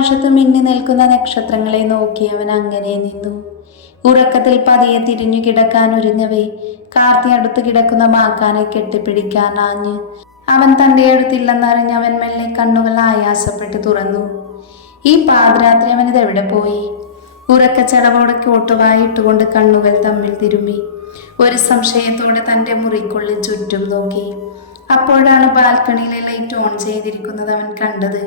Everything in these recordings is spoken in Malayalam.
ആകാശത്ത് മിന്നി നിൽക്കുന്ന നക്ഷത്രങ്ങളെ നോക്കി അവൻ അങ്ങനെ നിന്നു. ഉറക്കത്തിൽ പതിയെ തിരിഞ്ഞു കിടക്കാൻ ഒരുങ്ങവേ കാർത്തി അടുത്ത് കിടക്കുന്ന മാക്കാനെ കെട്ടിപ്പിടിക്കാൻ ആഞ്ഞ്. അവൻ തൻ്റെ അടുത്തില്ലെന്നറിഞ്ഞ് അവൻ മെല്ലെ കണ്ണുകൾ ആയാസപ്പെട്ട് തുറന്നു. ഈ പാതിരാത്രി അവനിത് എവിടെ പോയി? ഉറക്കച്ചടവോടെ കോട്ടുവായിട്ടുകൊണ്ട് കണ്ണുകൾ തമ്മിൽ തിരുമ്മി ഒരു സംശയത്തോടെ തൻ്റെ മുറിക്കുള്ളിൽ ചുറ്റും നോക്കി. അപ്പോഴാണ് ബാൽക്കണിയിലെ ലൈറ്റ് ഓൺ ചെയ്തിരിക്കുന്നത് അവൻ കണ്ടത്.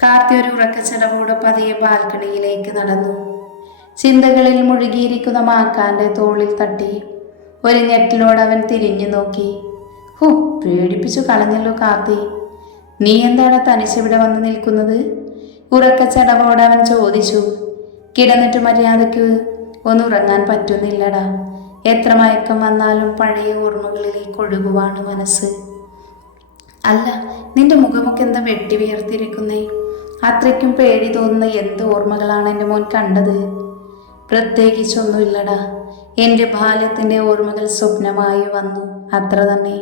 കാർത്തി ഒരു ഉറക്കച്ചടവോടെ പതിയെ ബാൽക്കണിയിലേക്ക് നടന്നു. ചിന്തകളിൽ മുഴുകിയിരിക്കുന്ന മാക്കാന്റെ തോളിൽ തട്ടി ഒരു ഞെട്ടിലോട് അവൻ തിരിഞ്ഞു നോക്കി. ഹോ, പേടിപ്പിച്ചു കളഞ്ഞല്ലോ കാർത്തി. നീ എന്താണ് തനിച്ചിവിടെ വന്ന് നിൽക്കുന്നത്? ഉറക്കച്ചടവോടെ അവൻ ചോദിച്ചു. കിടന്നിട്ട് മര്യാദയ്ക്ക് ഒന്നുറങ്ങാൻ പറ്റുന്നില്ലടാ. എത്ര മയക്കം വന്നാലും പഴയ ഓർമ്മകളിലേക്ക് ഒഴുകുവാണ് മനസ്സ്. അല്ല, നിന്റെ മുഖമൊക്കെ എന്താ വെട്ടി വിയർത്തിരിക്കുന്നേ? അത്രയ്ക്കും പേടി തോന്നുന്ന എന്ത് ഓർമ്മകളാണ് എൻ്റെ മോൻ കണ്ടത്? പ്രത്യേകിച്ചൊന്നുമില്ലടാ. എൻ്റെ ബാല്യത്തിൻ്റെ ഓർമ്മകൾ സ്വപ്നമായി വന്നു, അത്ര തന്നെ.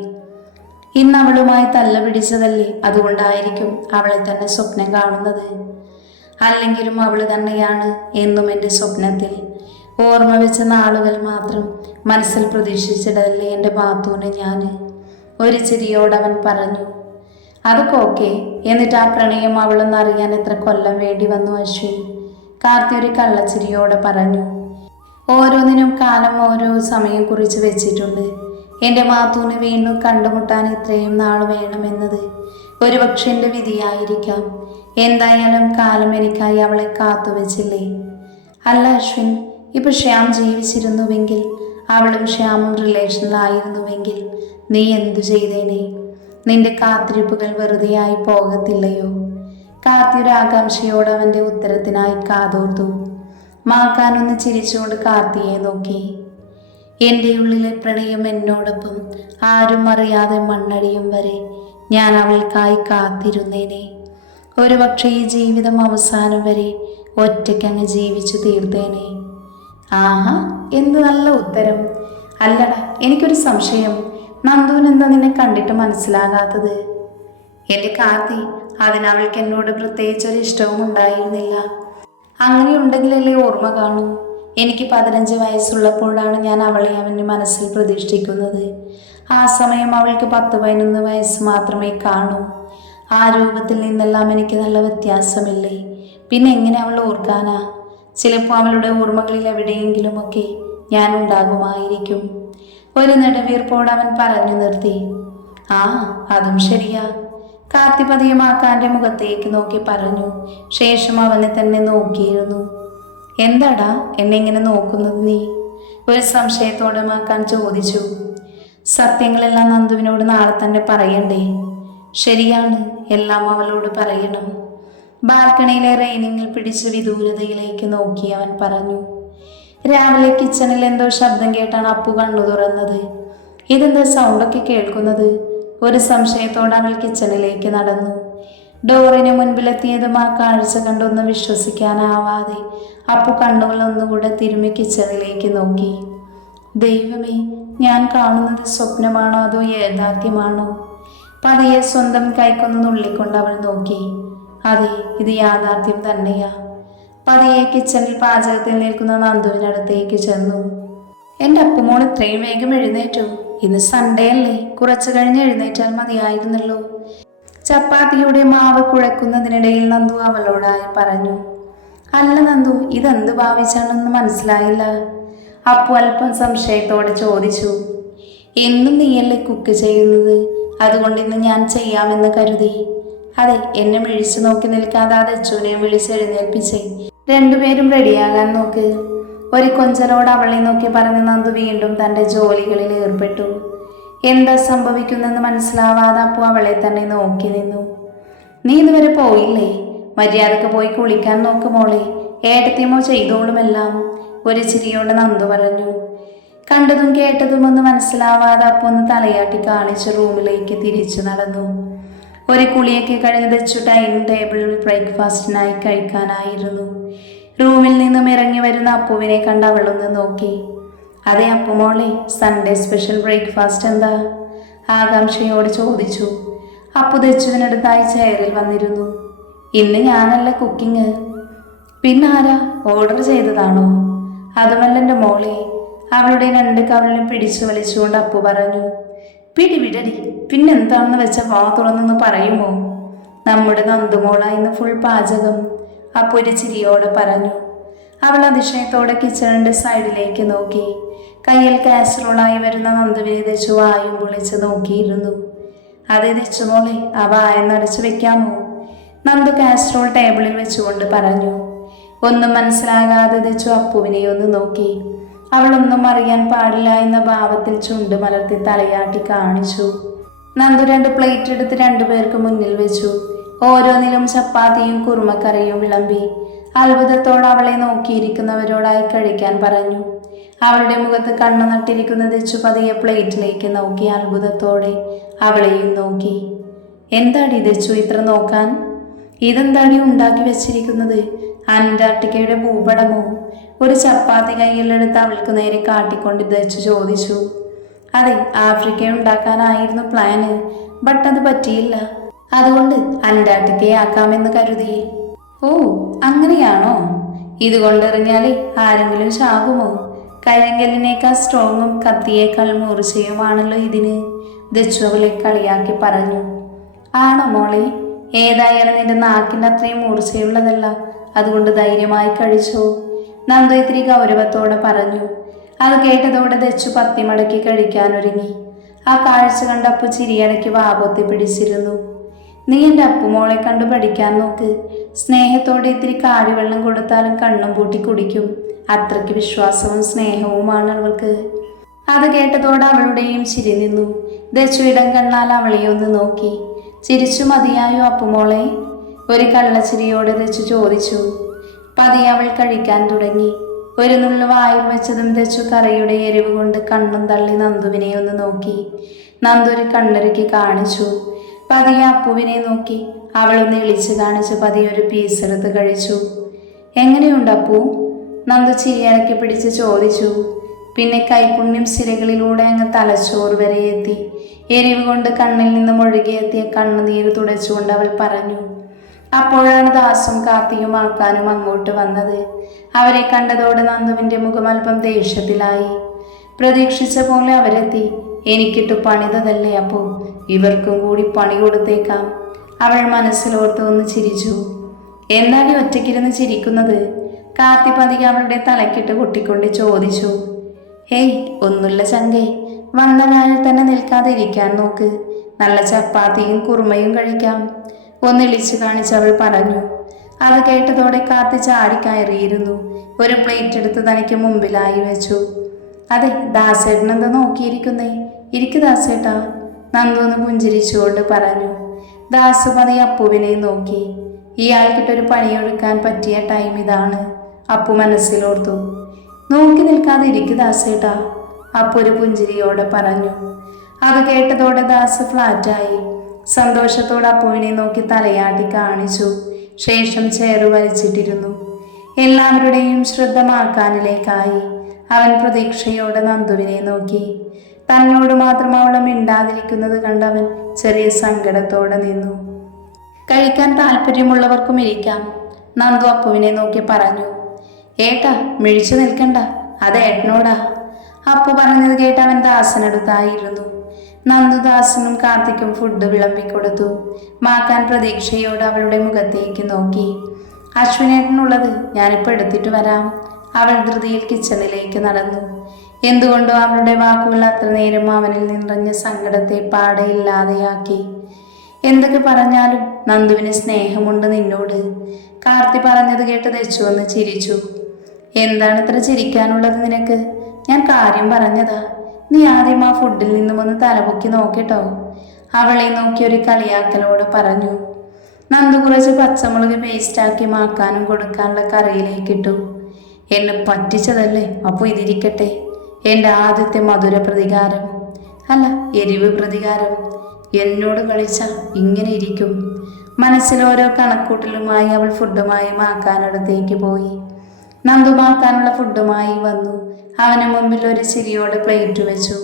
ഇന്ന് അവളുമായി തല്ല പിടിച്ചതല്ലേ, അതുകൊണ്ടായിരിക്കും അവളെ തന്നെ സ്വപ്നം കാണുന്നത്. അല്ലെങ്കിലും അവൾ തന്നെയാണ് എന്നും എൻ്റെ സ്വപ്നത്തിൽ. ഓർമ്മ വെച്ച നാളുകൾ മാത്രം മനസ്സിൽ പ്രതീക്ഷിച്ചിടല്ലേ എൻ്റെ ബാത്തൂനെ ഞാൻ. ഒരു ചിരിയോടവൻ പറഞ്ഞു. അതൊക്കെ ഓക്കെ. എന്നിട്ട് ആ പ്രണയം അവളൊന്ന് അറിയാൻ എത്ര കൊല്ലം വേണ്ടി വന്നു അശ്വിൻ? കാർത്തി ഒരു കള്ളച്ചിരിയോടെ പറഞ്ഞു. ഓരോന്നിനും കാലം ഓരോ സമയം കുറിച്ച് വെച്ചിട്ടുണ്ട്. എൻ്റെ മാത്തൂന് വീണ്ടും കണ്ടുമുട്ടാൻ ഇത്രയും നാൾ വേണമെന്നത് ഒരുപക്ഷെ എൻ്റെ വിധിയായിരിക്കാം. എന്തായാലും കാലം എനിക്കായി അവളെ കാത്തുവെച്ചില്ലേ? അല്ല അശ്വിൻ, ഇപ്പൊ ശ്യാം ജീവിച്ചിരുന്നുവെങ്കിൽ, അവളും ശ്യാമും റിലേഷനിലായിരുന്നുവെങ്കിൽ നീ എന്തു ചെയ്തേനെ? നിന്റെ കാത്തിരിപ്പുകൾ വെറുതെയായി പോകത്തില്ലയോ? കാർത്തി ഒരു ആകാംക്ഷയോടെ അവൻ്റെ ഉത്തരത്തിനായി കാതോർത്തു. മാക്കാനൊന്ന് ചിരിച്ചുകൊണ്ട് കാർത്തിയെ നോക്കി. എൻ്റെ ഉള്ളിലെ പ്രണയം എന്നോടൊപ്പം ആരും അറിയാതെ മണ്ണടിയും വരെ ഞാൻ അവൾക്കായി കാത്തിരുന്നേനെ. ഒരുപക്ഷെ ഈ ജീവിതം അവസാനം വരെ ഒറ്റയ്ക്കങ്ങ് ജീവിച്ചു തീർത്തേനെ. ആഹാ, എന്ത് നല്ല ഉത്തരം. അല്ലടാ, എനിക്കൊരു സംശയം. നന്ദുവിനെന്താ നിന്നെ കണ്ടിട്ട് മനസ്സിലാകാത്തത്? എൻ്റെ കാർത്തി, അതിനവൾക്ക് എന്നോട് പ്രത്യേകിച്ചൊരു ഇഷ്ടവും ഉണ്ടായിരുന്നില്ല. അങ്ങനെയുണ്ടെങ്കിലല്ലേ ഓർമ്മ കാണൂ. എനിക്ക് 15 വയസ്സുള്ളപ്പോഴാണ് ഞാൻ അവളെ അവൻ്റെ മനസ്സിൽ പ്രതിഷ്ഠിക്കുന്നത്. ആ സമയം അവൾക്ക് 10-11 വയസ്സ് മാത്രമേ കാണൂ. ആ രൂപത്തിൽ നിന്നെല്ലാം എനിക്ക് നല്ല വ്യത്യാസമില്ലേ? പിന്നെ എങ്ങനെ അവൾ ഓർക്കാനാ? ചിലപ്പോൾ അവളുടെ ഓർമ്മകളിൽ എവിടെയെങ്കിലുമൊക്കെ ഞാൻ ഉണ്ടാകുമായിരിക്കും. ഒരു നെടുവീർപ്പോട് അവൻ പറഞ്ഞു നിർത്തി. ആ, അതും ശരിയാ. കാർത്തി പതിയെ മാക്കാന്റെ മുഖത്തേക്ക് നോക്കി പറഞ്ഞു. ശേഷം അവനെ തന്നെ നോക്കിയിരുന്നു. എന്താടാ എന്നെ ഇങ്ങനെ നോക്കുന്നത് നീ? ഒരു സംശയത്തോടെ മാക്കാൻ ചോദിച്ചു. സത്യങ്ങളെല്ലാം നന്ദുവിനോട് നാളെ തന്നെ പറയണ്ടേ? ശരിയാണ്, എല്ലാം അവളോട് പറയണം. ബാൽക്കണിയിലെ റെയിനിങ്ങിൽ പിടിച്ച് വിദൂരതയിലേക്ക് നോക്കി അവൻ പറഞ്ഞു. രാവിലെ കിച്ചണിൽ എന്തോ ശബ്ദം കേട്ടാണ് അപ്പു കണ്ണു തുറന്നത്. ഇതെന്താ സൗണ്ടൊക്കെ കേൾക്കുന്നത്? ഒരു സംശയത്തോടെ അവൾ കിച്ചണിലേക്ക് നടന്നു. ഡോറിന് മുൻപിലെത്തിയതും ആ കാഴ്ച കണ്ടൊന്ന് വിശ്വസിക്കാനാവാതെ അപ്പു കണ്ണുകൾ ഒന്നുകൂടെ തിരുമ്മി കിച്ചണിലേക്ക് നോക്കി. ദൈവമേ, ഞാൻ കാണുന്നത് സ്വപ്നമാണോ അതോ യാഥാർത്ഥ്യമാണോ? പതിയെ സ്വന്തം കൈക്കൊന്ന് നുള്ളിക്കൊണ്ട് അവൾ നോക്കി. അതെ, ഇത് യാഥാർത്ഥ്യം തന്നെയാ. പതിയെ കിച്ചണിൽ പാചകത്തിൽ നിൽക്കുന്ന നന്ദുവിനടുത്തേക്ക് ചെന്നു. എൻ്റെ അപ്പുമോൾ ഇത്രയും വേഗം എഴുന്നേറ്റു? ഇന്ന് സൺഡേ അല്ലേ, കുറച്ചു കഴിഞ്ഞ് എഴുന്നേറ്റാൽ മതിയായിരുന്നല്ലോ. ചപ്പാത്തിയുടെ മാവ് കുഴക്കുന്നതിനിടയിൽ നന്ദു അവളോടായി പറഞ്ഞു. അല്ല നന്ദു, ഇതെന്ത് ഭാവിച്ചാണെന്ന് മനസ്സിലായില്ല. അപ്പു അല്പം സംശയത്തോടെ ചോദിച്ചു. എന്നും നീയല്ലേ കുക്ക് ചെയ്യുന്നത്, അതുകൊണ്ട് ഇന്ന് ഞാൻ ചെയ്യാമെന്ന് കരുതി. അതെ, എന്നെ മിഴിച്ചു നോക്കി നിൽക്കാതെ അത് അച്ചുവിനെ വിളിച്ചെഴുന്നേൽപ്പിച്ചേ. രണ്ടുപേരും റെഡിയാകാൻ നോക്ക്. ഒരു കൊഞ്ചലോട് അവളെ നോക്കി പറഞ്ഞ് നന്ദു വീണ്ടും തൻ്റെ ജോലികളിൽ ഏർപ്പെട്ടു. എന്താ സംഭവിക്കുന്നെന്ന് മനസ്സിലാവാതെ അപ്പു അവളെ തന്നെ നോക്കി നിന്നു. നീ ഇതുവരെ പോയില്ലേ? മര്യാദക്ക് പോയി കുളിക്കാൻ നോക്ക് മോളെ, ഏട്ടത്തിയമോ ചെയ്തോളുമെല്ലാം. ഒരു ചിരിയോടെ നന്ദു പറഞ്ഞു. കണ്ടതും കേട്ടതും ഒന്ന് മനസ്സിലാവാതെ അപ്പു ഒന്ന് തലയാട്ടി കാണിച്ച് റൂമിലേക്ക് തിരിച്ചു നടന്നു. ഒരു കുളിയൊക്കെ കഴിഞ്ഞ് ദച്ചു ഡൈനിങ് ടേബിളിൽ ബ്രേക്ക്ഫാസ്റ്റിനായി കഴിക്കാനായിരുന്നു. റൂമിൽ നിന്നും ഇറങ്ങി വരുന്ന അപ്പുവിനെ കണ്ട് അവളൊന്ന് നോക്കി. അതെ അപ്പുമോളെ, സൺഡേ സ്പെഷ്യൽ ബ്രേക്ക്ഫാസ്റ്റ് എന്താ? ആകാംക്ഷയോട് ചോദിച്ചു. അപ്പു ദച്ചുവിനടുത്തായി ചെയറിൽ വന്നിരുന്നു. ഇന്ന് ഞാനല്ല കുക്കിങ്. പിന്നാരാ? ഓർഡർ ചെയ്തതാണോ? അതുമല്ല എൻ്റെ മോളെ. അവളുടെ 2 കവിളിലും പിടിച്ചു വലിച്ചുകൊണ്ട് അപ്പു പറഞ്ഞു. പിടിവിടടി, പിന്നെന്താണെന്ന് വെച്ച വാ തുറന്നൊന്ന് പറയുമോ? നമ്മുടെ നന്ദുമോള ഇന്ന് ഫുൾ പാചകം, അപ്പു ഒരു ചിരിയോടെ പറഞ്ഞു. അവൾ അതിശയത്തോടെ കിച്ചണിന്റെ സൈഡിലേക്ക് നോക്കി. കയ്യിൽ കാസറോളായി വരുന്ന നന്ദുവിനെ തെച്ചു വായും പൊളിച്ച് നോക്കിയിരുന്നു. അതെ തെച്ചുമോളെ, ആ വായെന്നടച്ചു വെക്കാമോ? നന്ദു കാസറോൾ ടേബിളിൽ വെച്ചുകൊണ്ട് പറഞ്ഞു. ഒന്നും മനസ്സിലാകാതെ തെച്ചു അപ്പുവിനെ ഒന്ന് നോക്കി. അവളൊന്നും അറിയാൻ പാടില്ല എന്ന ഭാവത്തിൽ ചുണ്ട് മലർത്തി തലയാട്ടി കാണിച്ചു. നന്ദു 2 പ്ലേറ്റ് എടുത്ത് 2 പേർക്ക് മുന്നിൽ വെച്ചു. ഓരോന്നിലും ചപ്പാത്തിയും കുറുമക്കറിയും വിളമ്പി. അത്ഭുതത്തോടെ അവളെ നോക്കിയിരിക്കുന്നവരോടായി കഴിക്കാൻ പറഞ്ഞു. അവളുടെ മുഖത്ത് കണ്ണു നട്ടിരിക്കുന്ന തെച്ചു പതിയെ പ്ലേറ്റിലേക്ക് നോക്കി അത്ഭുതത്തോടെ അവളെയും നോക്കി. എന്താടി തെച്ചു ഇത്ര നോക്കാൻ? ഇതെന്താടി ഉണ്ടാക്കി വെച്ചിരിക്കുന്നത്? അന്റാർട്ടിക്കയുടെ ഭൂപടമോ? ഒരു ചപ്പാത്തി കയ്യിലെടുത്ത് അവൾക്ക് നേരെ കാട്ടിക്കൊണ്ട് തെച്ചു ചോദിച്ചു. അതെ, ആഫ്രിക്ക ഉണ്ടാക്കാനായിരുന്നു പ്ലാന്. ബട്ട് അത് പറ്റിയില്ല. അതുകൊണ്ട് അന്റാർട്ടിക്കയെ ആക്കാമെന്ന് കരുതി. ഓ, അങ്ങനെയാണോ? ഇതുകൊണ്ടെറിഞ്ഞാലേ ആരെങ്കിലും ചാകുമോ? കരിങ്കല്ലിനേക്കാൾ സ്ട്രോങ്ങും കത്തിയേക്കാൾ മൂർച്ചയുമാണല്ലോ ഇതിന്, ദച്ചു അവളെ കളിയാക്കി പറഞ്ഞു. ആണോ മോളെ? ഏതായാലും നിന്റെ നാക്കിൻ്റെ അത്രയും മൂർച്ചയുള്ളതല്ല, അതുകൊണ്ട് ധൈര്യമായി കഴിച്ചോ, നന്ദു ഇത്തിരി ഗൗരവത്തോടെ പറഞ്ഞു. അത് കേട്ടതോടെ ദച്ചു പത്തി മടക്കി കഴിക്കാനൊരുങ്ങി. ആ കാഴ്ച കണ്ട് അപ്പു ചിരിയടക്കി വാപൊത്തി പിടിച്ചിരുന്നു. നീ എൻ്റെ അപ്പുമോളെ കണ്ടു പഠിക്കാൻ നോക്ക്. സ്നേഹത്തോടെ ഇത്തിരി കാടിവെള്ളം കൊടുത്താലും കണ്ണും പൂട്ടി കുടിക്കും. അത്രയ്ക്ക് വിശ്വാസവും സ്നേഹവുമാണ് അവൾക്ക്. അത് കേട്ടതോടെ അവളുടെയും ചിരി നിന്നു. ദച്ചു ഇടം കണ്ണാൽ അവളെ ഒന്ന് നോക്കി. ചിരിച്ചു മതിയായോ അപ്പുമോളെ? ഒരു കള്ളച്ചിരിയോടെ ദച്ചു ചോദിച്ചു. പതിയെ അവൾ കഴിക്കാൻ തുടങ്ങി. ഒരു നുള്ളു വായിൽ വെച്ചതും ദച്ചു കറിയുടെ എരിവ് കൊണ്ട് കണ്ണും തള്ളി നന്ദുവിനെ ഒന്ന് നോക്കി. നന്ദു ഒരു കണ്ണുരുക്കി കാണിച്ചു. പതിയെ അപ്പുവിനെ നോക്കി. അവളൊന്ന് ഇളിച്ച് കാണിച്ച് പതിയെ ഒരു പീസ് എടുത്ത് കഴിച്ചു. എങ്ങനെയുണ്ട് അപ്പു? നന്ദു ചിരിയടക്കി പിടിച്ച് ചോദിച്ചു. പിന്നെ കൈപുണ്യം സിരകളിലൂടെ അങ്ങ് തലച്ചോറ് വരെ എത്തി. എരിവ് കൊണ്ട് കണ്ണിൽ നിന്നും ഒഴുകിയെത്തിയ കണ്ണുനീര് തുടച്ചുകൊണ്ട് അവൾ പറഞ്ഞു. അപ്പോഴാണ് ദാസും കാർത്തിയും ആക്കാനും അങ്ങോട്ട് വന്നത്. അവരെ കണ്ടതോടെ നന്ദുവിൻ്റെ മുഖം അല്പം ദേഷ്യത്തിലായി. പ്രതീക്ഷിച്ച പോലെ അവരെത്തി. എനിക്കിട്ട് പണിതതല്ലേ അപ്പോൾ, ഇവർക്കും കൂടി പണി കൊടുത്തേക്കാം, അവൾ മനസ്സിലോർത്ത് ഒന്ന് ചിരിച്ചു. എന്താണ് ഒറ്റയ്ക്കിരുന്ന് ചിരിക്കുന്നത്? കാർത്തി പതിയെ അവളുടെ തലക്കിട്ട് കൊട്ടിക്കൊണ്ട് ചോദിച്ചു. ഹേയ്, ഒന്നുമില്ല ചങ്കേ, വന്ന കാലിൽ തന്നെ നിൽക്കാതെ ഇരിക്കാൻ നോക്ക്. നല്ല ചപ്പാത്തിയും കുറുമയും കഴിക്കാം, ഒന്നിളിച്ചു കാണിച്ച് അവൾ പറഞ്ഞു. അത് കേട്ടതോടെ കാർത്തി ചാടിക്കയറിയിരുന്നു. ഒരു പ്ലേറ്റ് എടുത്ത് തനിക്ക് മുമ്പിലായി വെച്ചു. അതെ, ദാസേട്ടൻ എന്താ നോക്കിയിരിക്കുന്നേ? ഇരിക്കു ദാസേട്ടാ, നന്ദുന്ന് പുഞ്ചിരിച്ചുകൊണ്ട് പറഞ്ഞു. ദാസ് പതിയെ അപ്പുവിനെ നോക്കി. ഇയാൾക്കിട്ടൊരു പണിയെടുക്കാൻ പറ്റിയ ടൈം ഇതാണ്, അപ്പു മനസ്സിലോർത്തു. നോക്കി നിൽക്കാതെ ഇരിക്കു ദാസേട്ടാ, അപ്പു ഒരു പുഞ്ചിരിയോടെ പറഞ്ഞു. അത് കേട്ടതോടെ ദാസ് ഫ്ലാറ്റായി. സന്തോഷത്തോടെ അപ്പുവിനെ നോക്കി തലയാട്ടി കാണിച്ചു. ശേഷം ചേറു വലിച്ചിട്ടിരുന്നു. എല്ലാവരുടെയും ശ്രദ്ധ മാക്കാനിലേക്കായി. അവൻ പ്രതീക്ഷയോടെ നന്ദുവിനെ നോക്കി. തന്നോട് മാത്രം അവൾ മിണ്ടാതിരിക്കുന്നത് കണ്ടവൻ ചെറിയ സങ്കടത്തോടെ നിന്നു. കഴിക്കാൻ താല്പര്യമുള്ളവർക്കും ഇരിക്കാം, നന്ദു അപ്പുവിനെ നോക്കി പറഞ്ഞു. ഏട്ടാ, മിഴിച്ചു നിൽക്കണ്ട, അത് ഏട്ടനോടാ. അപ്പു പറഞ്ഞത് കേട്ട് അവൻ ദാസനടുത്തായിരുന്നു. നന്ദു ദാസനും കാർത്തിക്കും ഫുഡ് വിളമ്പിക്കൊടുത്തു. മാക്കാൻ പ്രതീക്ഷയോട് അവളുടെ മുഖത്തേക്ക് നോക്കി. അശ്വിനേട്ടനുള്ളത് ഞാനിപ്പോൾ എടുത്തിട്ട് വരാം. അവൾ ധൃതിയിൽ കിച്ചണിലേക്ക് നടന്നു. എന്തുകൊണ്ടോ അവളുടെ വാക്കുകൾ അത്ര നേരം അവനിൽ നിറഞ്ഞ സങ്കടത്തെ പാടെ ഇല്ലാതെയാക്കി. എന്തൊക്കെ പറഞ്ഞാലും നന്ദുവിന് സ്നേഹമുണ്ട് നിന്നോട്, കാർത്തി പറഞ്ഞത് കേട്ട് ദച്ചു വന്ന് ചിരിച്ചു. എന്താണ് ഇത്ര ചിരിക്കാനുള്ളത് നിനക്ക്? ഞാൻ കാര്യം പറഞ്ഞതാ. നീ ആദ്യം ആ ഫുഡിൽ നിന്നും ഒന്ന് തലപൊക്കി നോക്കിട്ടോ, അവളെ നോക്കി ഒരു കളിയാക്കലോട് പറഞ്ഞു. നന്ദു കുറച്ച് പച്ചമുളക് പേസ്റ്റാക്കി മാക്കാനും കൊടുക്കാനുള്ള കറിയിലേക്കിട്ടു. എന്നെ പറ്റിച്ചതല്ലേ, അപ്പോൾ ഇതിരിക്കട്ടെ, എൻ്റെ ആദ്യത്തെ മധുര പ്രതികാരം, അല്ല എരിവ് പ്രതികാരം. എന്നോട് കളിച്ച ഇങ്ങനെ ഇരിക്കും. മനസ്സിലോരോ കണക്കൂട്ടലുമായി അവൾ ഫുഡുമായി മാക്കാനടുത്തേക്ക് പോയി. നന്ദു മാക്കാനുള്ള ഫുഡുമായി വന്നു. അവന് മുമ്പിൽ ഒരു ചിരിയോടെ പ്ലേറ്റ് വെച്ചു.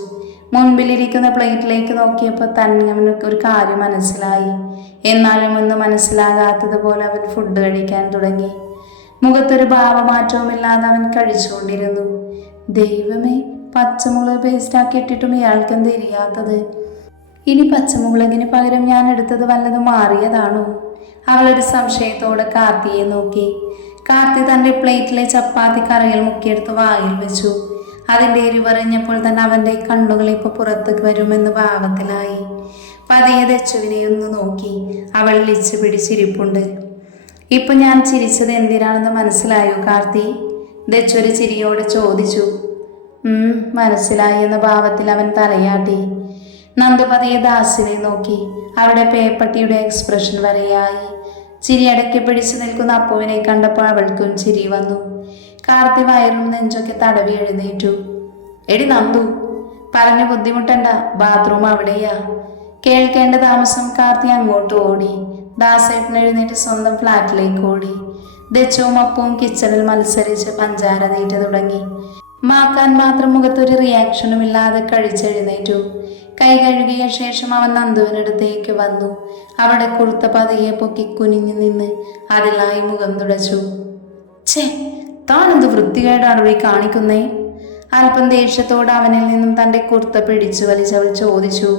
മുൻപിലിരിക്കുന്ന പ്ലേറ്റിലേക്ക് നോക്കിയപ്പോൾ തന്നെ അവനൊക്കെ ഒരു കാര്യം മനസ്സിലായി. എന്നാലും ഒന്നും മനസ്സിലാകാത്തതുപോലെ അവൻ ഫുഡ് കഴിക്കാൻ തുടങ്ങി. മുഖത്തൊരു ഭാവമാറ്റവുമില്ലാതെ അവൻ കഴിച്ചുകൊണ്ടിരുന്നു. ദൈവമേ, പച്ചമുളക് പേസ്റ്റാക്കി ഇട്ടിട്ടും ഇയാൾക്ക് എന്ത് എരിയാത്തത്? ഇനി പച്ചമുളകിന് പകരം ഞാൻ എടുത്തത് വല്ലതും മാറിയതാണോ? അവളൊരു സംശയത്തോടെ കാർത്തിയെ നോക്കി. കാർത്തി തൻ്റെ പ്ലേറ്റിലെ ചപ്പാത്തി കറികൾ മുക്കിയെടുത്ത് വായിൽ വെച്ചു. അതിൻ്റെ എരിവറിഞ്ഞപ്പോൾ തന്നെ അവൻ്റെ കണ്ണുകൾ ഇപ്പോൾ പുറത്തേക്ക് വരുമെന്ന് ഭാവത്തിലായി. പതിയെ ദച്ചുവിനെ ഒന്ന് നോക്കി. അവൾ ലിച്ച് പിടിച്ചിരിപ്പുണ്ട്. ഇപ്പൊ ഞാൻ ചിരിച്ചത് എന്തിനാണെന്ന് മനസ്സിലായോ കാർത്തി? ദച്ചു ഒരു ചിരിയോട് ചോദിച്ചു. മനസ്സിലായി എന്ന ഭാവത്തിൽ അവൻ തലയാട്ടി. നന്ദു പതിയെ ദാസിനെ നോക്കി. അവിടെ പേപ്പട്ടിയുടെ എക്സ്പ്രഷൻ വരെയായി. ചിരി അടക്കി പിടിച്ചു നിൽക്കുന്ന അപ്പുവിനെ കണ്ടപ്പോൾ അവൾക്കും ചിരി വന്നു. കാർത്തി വയറും നെഞ്ചൊക്കെ തടവി എഴുന്നേറ്റു. എടി നന്ദു, പറഞ്ഞു ബുദ്ധിമുട്ടണ്ട, ബാത്റൂം അവിടെയാ. കേൾക്കേണ്ട താമസം കാർത്തി അങ്ങോട്ട് ഓടി. ദാസേട്ടൻ എഴുന്നേറ്റ് സ്വന്തം ഫ്ലാറ്റിലേക്ക് ഓടി. ദച്ചുവും അപ്പവും കിച്ചണിൽ മത്സരിച്ച് പഞ്ചാര തീറ്റ തുടങ്ങി. മാക്കാൻ മാത്രം മുഖത്തൊരു റിയാക്ഷനും ഇല്ലാതെ കഴിച്ചെഴുന്നേറ്റു. കൈ കഴുകിയ ശേഷം അവൻ നന്ദുവിനടുത്തേക്ക് വന്നു. അവിടെ കുർത്ത പതിയെ പൊക്കി കുനിഞ്ഞു നിന്ന് അതിലായി മുഖം തുടച്ചു. ഛേ, താനെന്ത് വൃത്തികേടാണ് ഇവിടെ കാണിക്കുന്നേ? അല്പം ദേഷ്യത്തോടെ അവനിൽ നിന്നും തൻ്റെ കുർത്ത പിടിച്ചു വലിച്ചവൾ ചോദിച്ചു.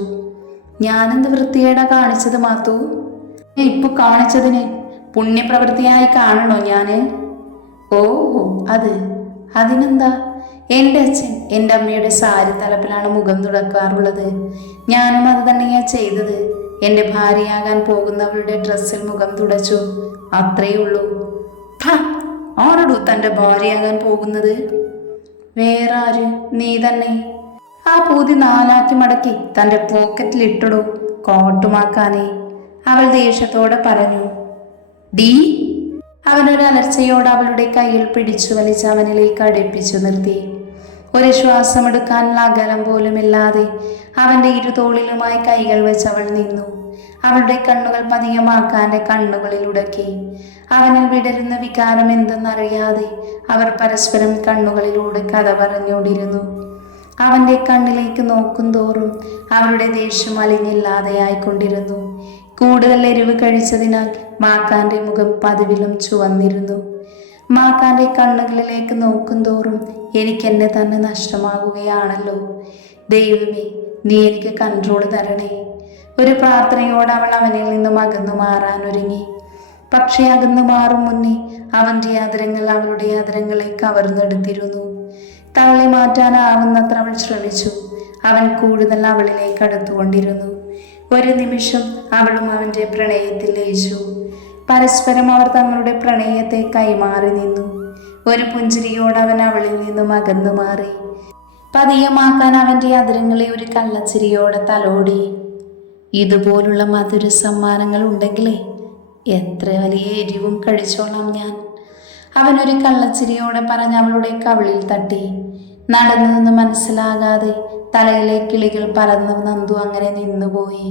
ഞാനെന്ത് വൃത്തികേടാ കാണിച്ചത് മാത്തു? ഇപ്പൊ കാണിച്ചതിന് പുണ്യപ്രവൃത്തിയായി കാണണോ ഞാന്? ഓഹോ, അതിനെന്താ? എൻ്റെ അച്ഛൻ എൻ്റെ അമ്മയുടെ സാരി തലപ്പിലാണ് മുഖം തുടക്കാറുള്ളത്. ഞാനും അത് തന്നെയാ ചെയ്തത്. എൻ്റെ ഭാര്യയാകാൻ പോകുന്നവളുടെ ഡ്രസ്സിൽ മുഖം തുടച്ചു, അത്രയേ ഉള്ളൂ. ആരോടു തൻ്റെ ഭാര്യയാകാൻ പോകുന്നത്? വേറെ ആര്? നീ തന്നെ. ആ പൂതി നാലാക്കി മടക്കി തൻ്റെ പോക്കറ്റിൽ ഇട്ടിടൂ, കോട്ടുമാക്കാനേ, അവൾ ദേഷ്യത്തോടെ പറഞ്ഞു. ഡീ! അവനൊരു അലർച്ചയോട് അവളുടെ കയ്യിൽ പിടിച്ചു വലിച്ച് അവനിലേക്ക് അടുപ്പിച്ചു നിർത്തി. ഒരു ശ്വാസമെടുക്കാനുള്ള അകലം പോലുമില്ലാതെ അവൻ്റെ ഇരുതോളിലുമായി കൈകൾ വെച്ച് അവൾ നിന്നു. അവളുടെ കണ്ണുകൾ പതിയെ മാക്കാൻ്റെ കണ്ണുകളിൽ ഉടക്കി. അവനിൽ വിടരുന്ന വികാരം എന്തെന്നറിയാതെ അവർ പരസ്പരം കണ്ണുകളിലൂടെ കഥ പറഞ്ഞുകൊണ്ടിരുന്നു. അവൻ്റെ കണ്ണിലേക്ക് നോക്കും തോറും അവളുടെ ദേഷ്യം അലിഞ്ഞില്ലാതെയായിക്കൊണ്ടിരുന്നു. കൂടുതൽ എരിവ് കഴിച്ചതിനാൽ മാക്കാൻ്റെ മുഖം പതിവിലും ചുവന്നിരുന്നു. മാക്കാൻ്റെ കണ്ണുകളിലേക്ക് നോക്കും തോറും എനിക്കെന്നെ തന്നെ നഷ്ടമാകുകയാണല്ലോ. ദൈവമേ, നീ എനിക്ക് കൺട്രോൾ തരണേ. ഒരു പ്രാർത്ഥനയോടെ അവൾ അവനിൽ നിന്നും അകന്നു മാറാനൊരുങ്ങി. പക്ഷേ അകന്നു മാറും മുന്നേ അവൻ്റെ ആദരങ്ങൾ അവളുടെ ആദരങ്ങളെ കവർന്നെടുത്തിരുന്നു. തള്ളി മാറ്റാനാവുന്നത്ര അവൾ ശ്രമിച്ചു. അവൻ കൂടുതൽ അവളിലേക്ക് അടുത്തുകൊണ്ടിരുന്നു. ഒരു നിമിഷം അവളും അവൻ്റെ പ്രണയത്തിൽ ലയിച്ചു. പരസ്പരം അവർ തങ്ങളുടെ പ്രണയത്തെ കൈമാറി നിന്നു. ഒരു പുഞ്ചിരിയോട് അവൻ അവളിൽ നിന്നും അകന്നു മാറി. പതിയമാക്കാൻ അവൻ്റെ അതിരങ്ങളെ ഒരു കള്ളച്ചിരിയോടെ തലോടി. ഇതുപോലുള്ള മധുര സമ്മാനങ്ങൾ ഉണ്ടെങ്കിലേ എത്ര വലിയ എരിവും കഴിച്ചോളാം ഞാൻ, അവനൊരു കള്ളച്ചിരിയോടെ പറഞ്ഞ് അവളുടെ കവിളിൽ തട്ടി. നടന്നതെന്ന് മനസ്സിലാകാതെ തലയിലെ കിളികൾ പറന്ന് നന്ദു അങ്ങനെ നിന്നുപോയി.